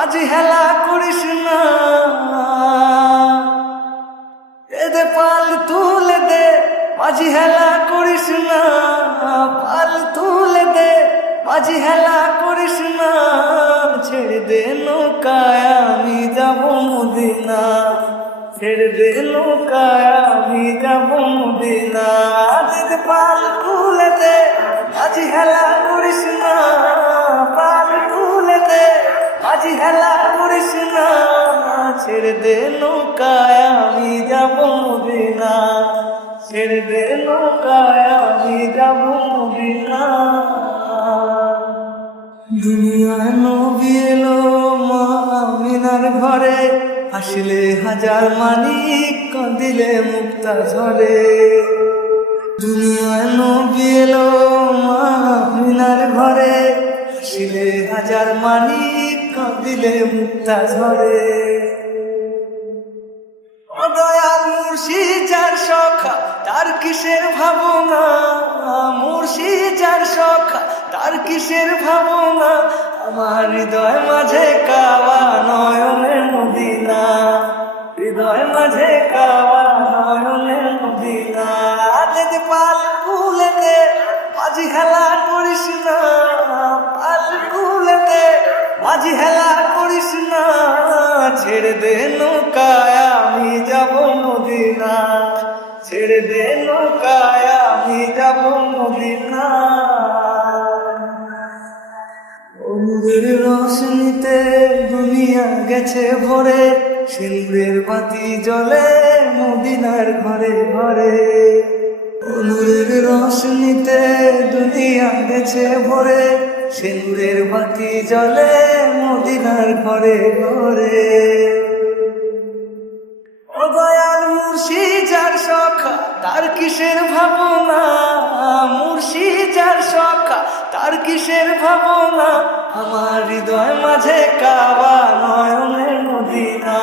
মাঝি হেলা করিস না, এদে পাল তুলে দে, মাঝি হেলা করিস না, পাল তুলে দে, মাঝি হেলা করিস না, ছেড়ে দে নৌকায় আমি যাব মদিনা, ছেড়ে দে নৌকায় আমি যাব মদিনা, এদে পাল তুলে দে, মাঝি হেলা করিস না, পাল তুলে দে, মাঝি হেলা করিস না, ছেড়ে দে নৌকায় আমি যাব মদিনা, ছেড়ে দে নৌকায় আমি যাব মদিনা। দুনিয়ায় নবী এলো মা আমিনার ঘরে, আসলে হাজার মানিক কাঁদিলে মুক্তা ঝরে। দুনিয়ায় নবী এলো মা আমিনার ঘরে, আসলে হাজার মানিক কাঁদিলে মুক্তা ঝরে। দয়াল মুর্শিদ যার সখা তার কিসের ভাবনা, মুর্শিদ যার সখা তার কিসের ভাবনা, আমার হৃদয় মাঝে কাওয়া নয়নের মদিনা, হৃদয় মাঝে কাওয়া নয়নের মদিনা, আজ পাল খুলে দে, মাঝি হেলা করিস না, পাল খুলে দে, মাঝি হেলা করিস না, ছেড়ে দে নৌকায় আমি যাব মদিনা, ছেড়ে দে নৌকায় আমি যাব মদিনা। অনুরের রোশনীতে দুনিয়া গেছে ভরে, সিঁদুরের বাতি জ্বলে মদিনার ঘরে ঘরে। অনুরের রোশনীতে দুনিয়া গেছে ভরে, সিঁদুরের বাতি জ্বলে মদিনার ঘরে ঘরে। ও দয়াল মুর্শিদ যার সখা তার কিসের ভাবনা, মুর্শিদ যার সখা তার কিসের ভাবনা, আমার হৃদয় মাঝে কাওয়া নয়নের মদিনা,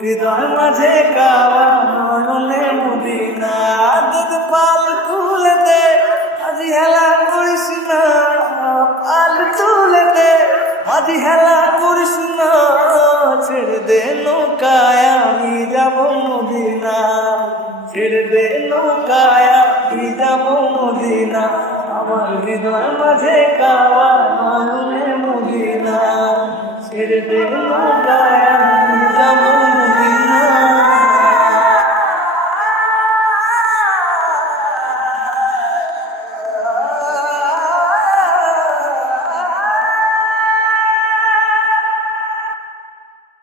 হৃদয় মাঝে কাওয়া নয়নের মদিনা, আজ পাল তুলে দে, মাঝি হেলা করিস না, পাল তুলে দে, মাঝি হেলা করিস না, ছেড়ে দে নৌকায় আমি যাব মদিনা, ছেড়ে দে নৌকায় আমি যাব মদিনা, আমার হৃদয় মাঝে কাওয়া নয়নের মদিনা, ছেড়ে দে নৌকায়